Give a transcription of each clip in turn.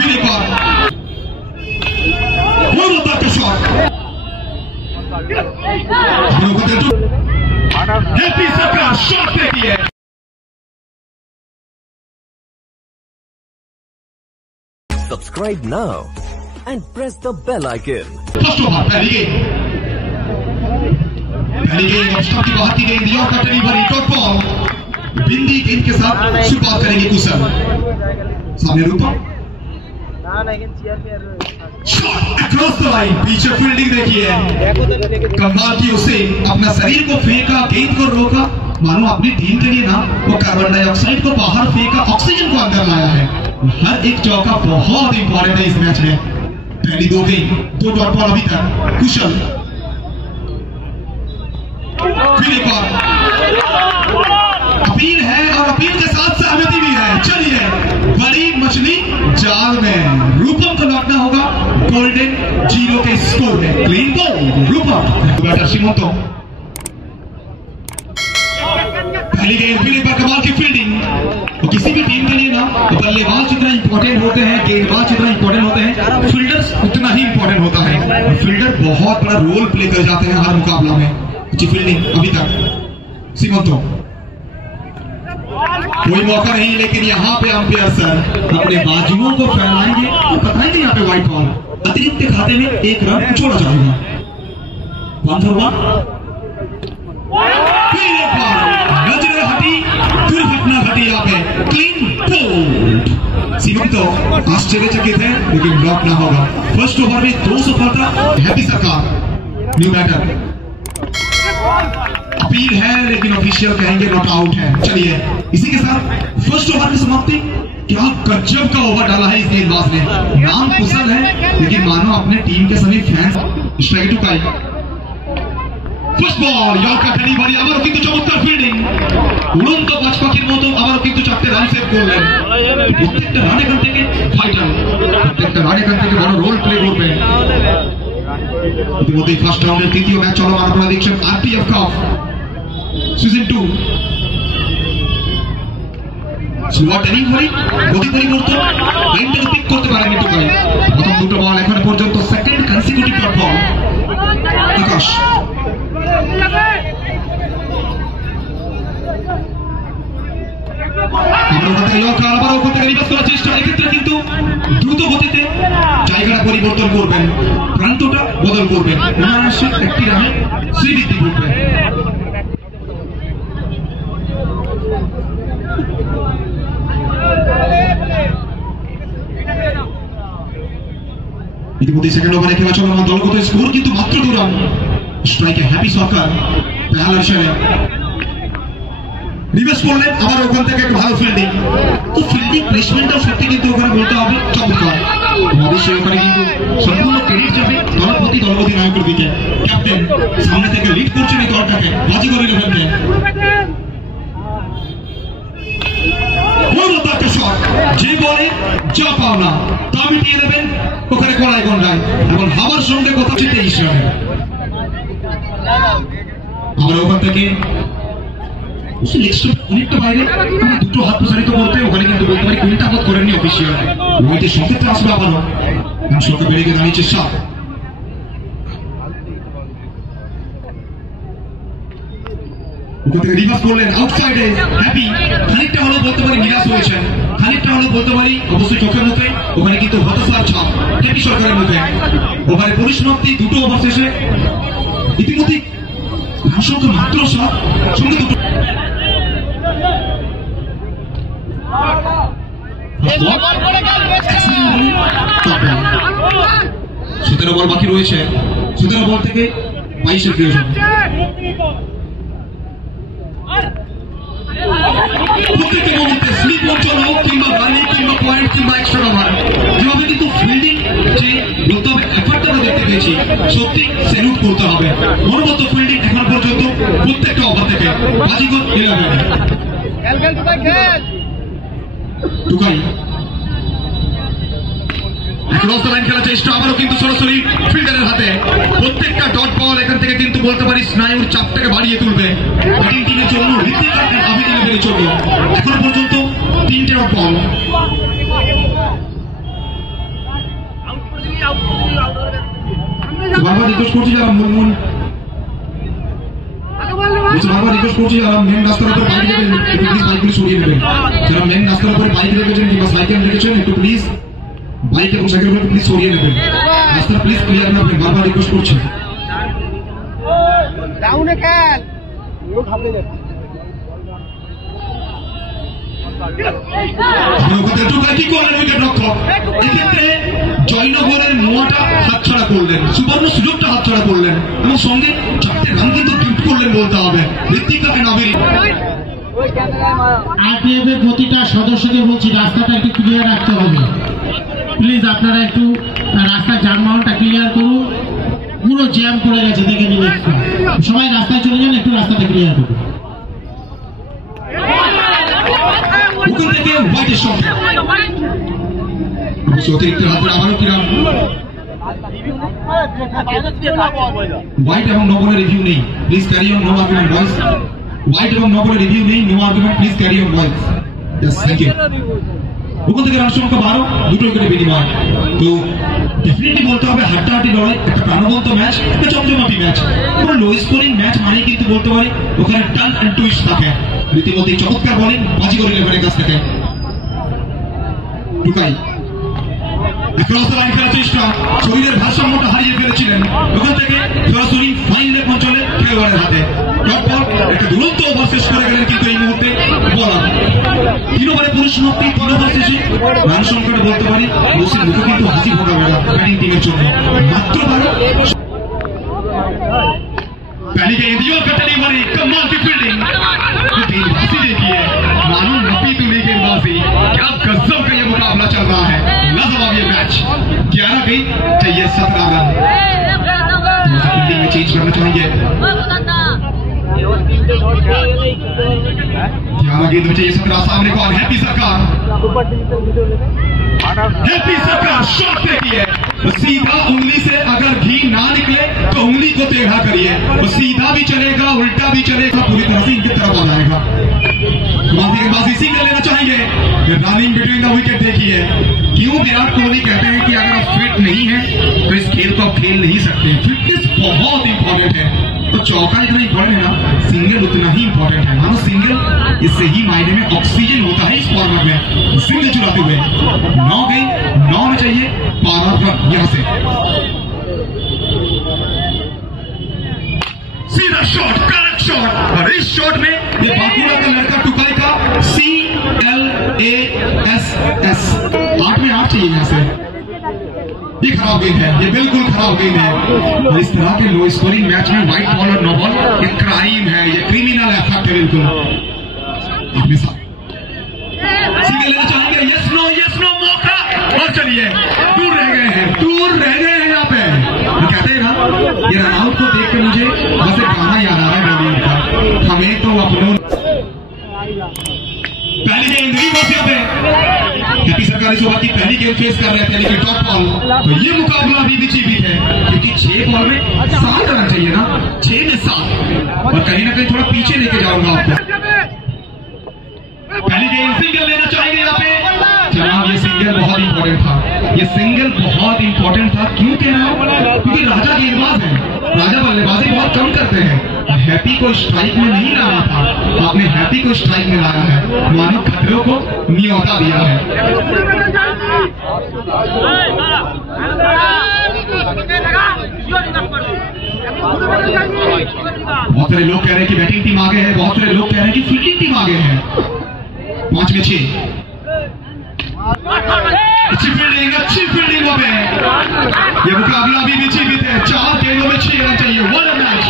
फिर एक बार और होता है शॉट। हैप्पी सरकार शॉट फेंकी है। Subscribe now and press the bell icon. First over पहली गेंद ऑप्शन की बात की गई दिया का डिलीवरी डॉट बॉल बिंदी गेंद के साथ शुरुआत करेंगे कुशल। सामने रूपम शॉट अक्रॉस द लाइन। पीछे फील्डिंग देखिए कमाल की, उसे अपना शरीर को फेंका, गेंद को रोका, मानो अपनी टीम के लिए ना वो कार्बन डाइऑक्साइड को बाहर फेंका, ऑक्सीजन को अंदर लाया है। हर एक चौका बहुत इंपॉर्टेंट है इस मैच में। पहली दो गेंद, दो डॉट बॉल अभी तक कुशल। फिर एक बार अपील है और अपील के साथ सहमति भी है। चलिए बड़ी मछली जाल में, रूपम को लौटना होगा गोल्डन 0 के स्कोर में। क्लीन बॉल रूपम। बैटर सीमंतो पहली गेंद, फिर एक बार कमाल की फील्डिंग। तो किसी भी टीम के लिए ना बल्लेबाज जितना इंपॉर्टेंट होते हैं, गेंदबाज जितना इंपॉर्टेंट होते हैं, फील्डर्स उतना ही इंपॉर्टेंट होता है। फील्डर बहुत बड़ा रोल प्ले कर जाते हैं हर मुकाबला में। अच्छी फील्डिंग अभी तक सीमंतो। कोई मौका नहीं, लेकिन यहाँ पे अंपायर सर अपने बाजुओं को फैलाएंगे और बताएंगे यहाँ पे व्हाइट बॉल। अतिरिक्त खाते में 1 रन जोड़ा जाएगा। 1 for 1। फिर एक बार नजरें हटी, दुर्घटना घटी यहाँ पे। Clean bowled. सीमंतो आश्चर्यचकित है लेकिन ब्लॉक ना होगा। फर्स्ट ओवर में 2 सफलता। हैप्पी सरकार न्यू बैटर। अपील है लेकिन ऑफिशियल कहेंगे नॉट आउट है। चलिए इसी के साथ फर्स्ट ओवर की समाप्ति। क्या गजब का ओवर डाला है इस गेंदबाज ने। नाम कुशल है लेकिन मानो अपने टीम के सभी फैंस। स्ट्राइक टू काई। First ball yorker delivery. আবারও কিন্তু চমৎকার ফিল্ডিং। উড়ন্ত পাঁচ পাখির মতো আবারও কিন্তু 4টে রান সেভ করলেন। প্রত্যেকটা রান এখান থেকে ফাইটার, প্রত্যেকটা রান এখান থেকে বড় রোল প্লে করবে। ইতিমধ্যে ফার্স্ট রাউন্ডের তৃতীয় ম্যাচ চলমান। আপনারা দেখছেন RPF cup season 2। Slower delivery, গতি পরিবর্তন, লাইনটাকে পিক করতে পারেন একটু ভাই। প্রথম দুটো বল এখন পর্যন্ত সেকেন্ড কনসিকিউটিভ ডট বল। আকাশ আবার ওপর থেকে রিভার্স করার চেষ্টা। এক্ষেত্রে কিন্তু দ্রুত গতিতে জায়গাটা পরিবর্তন করবেন, প্রান্তটা বদল করবেন, অনায়াসে একটি রানে শ্রীবৃদ্ধি করবেন। ইতিমধ্যে সেকেন্ড ওভারে খেলা চলমান। দলগত স্কোর কিন্তু মাত্র 2 রান। স্ট্রাইকে হ্যাপি সরকার পেহালার হিসেবে রিভার্স করলেন। আবার ওখান থেকে একটা ভালো ফিল্ডিং। তো ফিল্ডিং প্লেসমেন্টটাও সত্যি কিন্তু ওখানে বলতে হবে চমৎকার। অবশ্যই ওখানে কিন্তু সম্পূর্ণ ক্রেডিট যাবে দলপতি নায়কের দিকে। ক্যাপ্টেন সামনে থেকে লিড করছেন এই দলটাকে। বাজিগর ইলেভেনকে যে বলে যা পাওনা তা মিটিয়ে দেবেন ওখানে কড়াই গন্ডায়। এখন হাওয়ার সঙ্গে কথা 23 রানে। আমরা ওখান থেকে অনেকটা বাইরে দুটো হাত প্রসারিত করতে ওখানে কিন্তু বলতে পারি কোনটা হাত করেননি অফিসিয়াল। রোহিতের সংক্ষেপে আসবে আবারও সংখ্যা বেড়ে গিয়ে দাঁড়িয়েছে 7। ওখান থেকে রিভার্স করলেন আউটসাইডে হ্যাপি। খানিকটা হলেও বলতে পারি নিরাশ হয়েছেন, খানিকটা হলেও বলতে পারি অবশ্যই চোখের মুখে ওখানে কিন্তু হতাশার ছাপ হ্যাপি সরকারের মুখে। ওভারে পরিসমাপ্তি 2টো ওভার শেষে। ইতিমধ্যে সংখ্যা মাত্র 7, সঙ্গে 2টো 17 বল বাকি রয়েছে। 17 বল থেকে 22 ক্রিয়েশন। প্রত্যেকটা মুহূর্তে স্লিপ অঞ্চল হোক কিংবা রানি কিংবা পয়েন্ট কিংবা এক্সট্রা ওভার, যেভাবে কিন্তু ফিল্ডিং যে বলতে হবে এফার্টটা আমরা দেখতে পেয়েছি সত্যি স্যালুট করতে হবে। মনোবদ্ধ ফিল্ডিং এখন পর্যন্ত প্রত্যেকটা ওভার থেকে। বাজিগর 11 টুকাই ক্রস দ্য লাইন খেলার চেষ্টা। আবারও কিন্তু সরাসরি ফিল্ডারের হাতে। প্রত্যেকটা ডট বল এখান থেকে কিন্তু বলতে পারি স্নায়ুর চাপটাকে বাড়িয়ে তুলবে ব্যাটিং টিমের জন্য, ঋত্বিক আর আবিদ ইলেভেনের জন্য। এখন পর্যন্ত 3টে ডট বল। রিকোয়েস্ট করছি যারা মুনমুন বারবার রিকোয়েস্ট করছি যারা মেন রাস্তার উপর বাইক রেখেছেন একটু প্লিজ বাইকগুলো সরিয়ে নেবেন। যারা মেন রাস্তার উপরে বাইক রেখেছেন কিংবা সাইকেল রেখেছেন একটু প্লিজ বাইক এবং সাইকেলগুলো প্লিজ সরিয়ে নেবেন, রাস্তা প্লিজ ক্লিয়ার করবেন, বারবার রিকোয়েস্ট করছি। কি করলেন উইকেট রক্ষক? এক্ষেত্রে জয়নগরের নোয়াটা হাতছাড়া করলেন, সুবর্ণ সুযোগটা হাতছাড়া করলেন এবং সঙ্গে 4টে রান কিন্তু গিফট করলেন বলতে হবে। ঋত্বিকাকে নাবিল আরপিএফ এর প্রতিটা সদস্যকে বলছি রাস্তাটা একটু ক্লিয়ার রাখতে হবে, প্লিজ আপনারা একটু রাস্তার যানবাহনটা ক্লিয়ার করুন, পুরো জ্যাম পড়ে গেছে দেখে নিন, সবাই রাস্তায় চলে যান, একটু রাস্তাটা ক্লিয়ার করুন। ওখান থেকে হোয়াইটের সঙ্গে অতিরিক্ত হাতের আবারও কি রান। হোয়াইট এবং নো বলের রিভিউ নেই, please carry on, no argument boys. White এবং নো বলের রিভিউ নেই, no argument, please carry on boys. Yes thank you. ওখান থেকে রান সংখ্যা 12, দুটো উইকেটে বিনিময়। তো ডেফিনেটলি বলতে হবে হাড্ডাহাড্ডি লড়াই, একটা প্রাণবন্ত ম্যাচ, একটা চমচমাটি ম্যাচ। কোনো লো স্কোরিং ম্যাচ মানেই কিন্তু বলতে পারি ওখানে টার্ন অ্যান্ড টুইস্ট থাকে। রীতিমতো চমৎকার বলিং বাজি করে লেভেলের কাছ থেকে টুকাই লাইন খেলার চেষ্টা, শরীরের ভারসাম্যটা হারিয়ে ফেলেছিলেন, ওখান থেকে সরাসরি ফাইন লেগ অঞ্চলে খেলোয়াড়ের হাতে একটা দুরন্ত ওভার শেষ করে গেলেন। কিন্তু এই মুহূর্তে বলার 3 ওভারে পুরুষ সমাপ্তি, 3 ওভার শেষে রান সংখ্যাটা বলতে পারি রশির মুখে কিন্তু হাসি ফোটা বেড়া ব্যাটিং টিমের জন্য মাত্র 12। पहली गेंद योग का डिलीवरी, कमाल की फील्डिंग, गेंदबाजी देखिए, मानो नपी तुली गेंदबाजी, क्या गजब का ये मुकाबला चल रहा है। लाजवाब ये मैच, 11 गेंद चाहिए 17 रन। फील्डिंग में चेंज करना चाहेंगे, 11 गेंद में चाहिए 17। सामने कौन? हैप्पी सरकार, हैप्पी सरकार शॉट देखिए, सीधा उंगली से अगर घी ना निकले तो उंगली को टेढ़ा करिए, वो सीधा भी चलेगा उल्टा भी चलेगा, पूरी तरह से इनकी तरफ आ जाएगा। गेंदबाजी सिंगल लेना चाहेंगे, रनिंग बिटवीन द विकेट देखिए। क्यों विराट कोहली कहते हैं कि अगर आप फिट नहीं है तो इस खेल को आप खेल नहीं सकते। फिटनेस बहुत इंपॉर्टेंट है, तो चौका इतना इंपॉर्टेंट है ना, सिंगल उतना ही इंपॉर्टेंट है। मानो सिंगल इससे ही मायने में ऑक्सीजन होता है इस फॉर्मेट में। सिंगल चुराते हुए 9 गेंद 9 में चाहिए 12 रन। यहां से सीधा शॉट, करेक्ट शॉट, और इस शॉट में ये बांकुड़ा का लड़का टुकाई का CLASS 8 में 8 चाहिए यहां से। ये खराब गेंद है, ये बिल्कुल खराब गेंद है। और इस तरह के लो स्कोरिंग मैच में व्हाइट बॉल और नो बॉल ये क्राइम है, ये क्रिमिनल एफेक्ट है बिल्कुल। अपने साथ सीधे लेना चाहेंगे, यस नो मौका, और चलिए दूर रह गए हैं यहाँ पे। तो कहते हैं ना, ये रन आउट को देख के मुझे बस एक गाना याद आ रहा है बॉलीवुड का, हमें तो अपनों। पहली गेंद यहाँ पे हैप्पी सरकार इस ओवर की पहली गेंद फेस कर रहे थे, लेकिन टॉप बॉल, तो ये मुकाबला अभी भी जीवित है क्योंकि 6 बॉल में 7 रन चाहिए ना, 6 में 7, और कहीं ना कहीं थोड़ा पीछे लेके जाऊंगा आपको। पहली गेंद सिंगल लेना चाहेंगे यहाँ पे जनाब, ये सिंगल बहुत इंपॉर्टेंट था, ये सिंगल बहुत इंपॉर्टेंट था। क्यों कह रहा हूँ? क्योंकि राजा गेंदबाज है, राजा बल्लेबाजी बहुत कम करते हैं। हैप्पी को स्ट्राइक में नहीं लाना था, आपने हैप्पी को स्ट्राइक में लाया है, मानो खतरों को न्योता दिया है। बहुत सारे लोग कह रहे हैं कि बैटिंग टीम आगे है, बहुत सारे लोग कह रहे हैं कि फील्डिंग टीम आगे है। 5 में 6, अच्छी फील्डिंग हो गए। ये मुकाबला अभी भी जीवित है, 4 गेंदों में 6 रन चाहिए। What a match.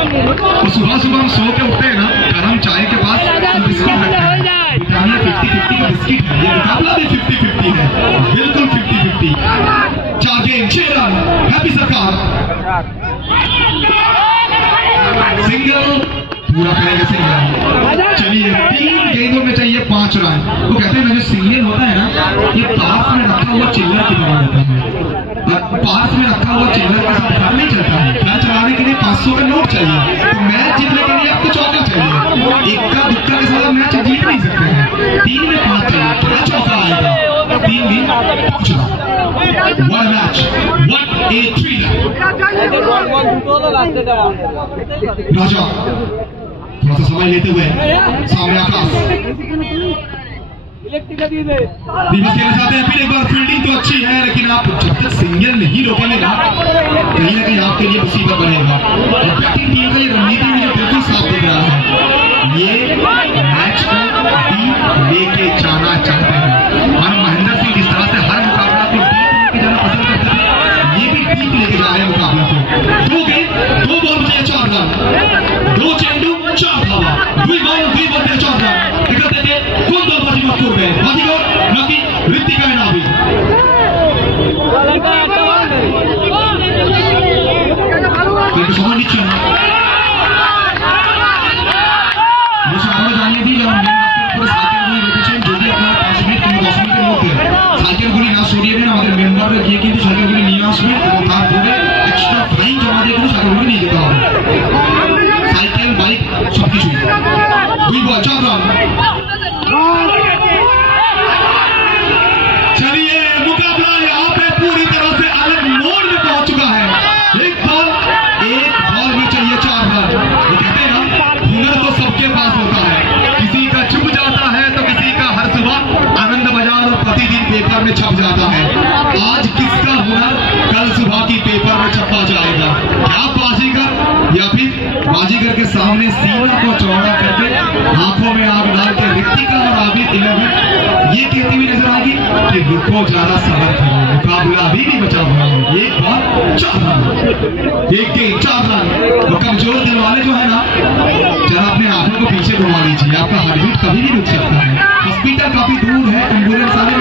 तो सुबह हम सो के उठते हैं ना, गरम चाय के बाद बिस्किट रखते हैं, ब्रिटानिया 50-50 का बिस्किट है। ये मुकाबला भी 50-50 है, बिल्कुल 50-50। 4 गेंद 6 रन, हैप्पी सरकार सिंगल पूरा करेंगे सिंगल। चलिए 3 गेंदों में चाहिए 5 रन। वो कहते हैं ना, जो सिंगल होता है ना, ये पास में रखा हुआ चिल्लर की तरह होता है। पास में रखा हुआ चिल्लर के साथ घर नहीं चलता है। मैच चलाने के लिए 500 का नोट चाहिए, तो मैच जीतने के लिए आपको चौका चाहिए। इक्का दुक्का के साथ मैच जीत नहीं सकते हैं। 3 में 5 चाहिए, थोड़ा चौका आएगा। 3 गेंद 5 रन। What match, what a thriller. राजा थोड़ा सा समय लेते हुए सामने आकाश दीपक खेलना चाहते हैं। फिर एक बार फील्डिंग तो अच्छी है, लेकिन आप जब तक सिंगल नहीं रोकेंगे ना कहीं ना कहीं आपके लिए मुसीबत बनेगा। बैटिंग टीम का ये रणनीति मुझे बिल्कुल साफ दिख रहा है, ये मैच को डीप लेके जाना चाहते हैं। और महेंद्र सिंह जिस तरह से हर मुकाबला को डीप लेके जाना पसंद करते हैं, ये भी डीप लेके जा रहे हैं मुकाबला को। 2 गेंद 2 बॉल बचे 4 रन, 2 चेंडू 4 धावा, 2 बॉल 2 बॉल में 4 रन। दिखते थे कौन दलबाजी मजबूर गए बाजीगर न कि ऋतिका नाभी। समझ नीचे জানিয়ে দিই যেমন যদি আপনারা 5 মিনিট কিংবা 10 মিনিটের মধ্যে সাইকেলগুলি না সরিয়ে দেন, আমাদের মেম্বাররা গিয়ে কিন্তু সাইকেলগুলি নিয়ে আসবে এবং তারপরে এক্সট্রা ফাইন জমা দিয়ে কিন্তু সাইকেলগুলি নিয়ে যেতে হবে। সাইকেল বাইক সবকিছুই। 2 বল 4 রান। चलिए मुकाबला यहाँ पे पूरी तरह से अलग मोड़ में पहुंच चुका है। एक बॉल में चाहिए 4 रन। वो कहते हैं ना हुनर तो सबके पास होता है, किसी का चुप जाता है तो किसी का हर सुबह आनंद बाजार और प्रतिदिन पेपर में छप जाता है। आज किसका हुनर कल सुबह की पेपर में छपा जाएगा? क्या बाजीगर या फिर बाजीगर के सामने सीमा को चौड़ा करके आंखों में आग डाल के ऋतिका और आबिद 11 ये कहती हुई नजर आएगी कि रुको जरा सबर करो, मुकाबला अभी भी बचा हुआ है। एक बॉल 4 रन, एक गेंद 4 रन। और कमजोर दिल वाले जो है ना, जरा अपने आंखों को पीछे घुमा लीजिए, आपका हार्ट बीट कभी भी रुक सकता है। हॉस्पिटल काफी दूर है, एम्बुलेंस आने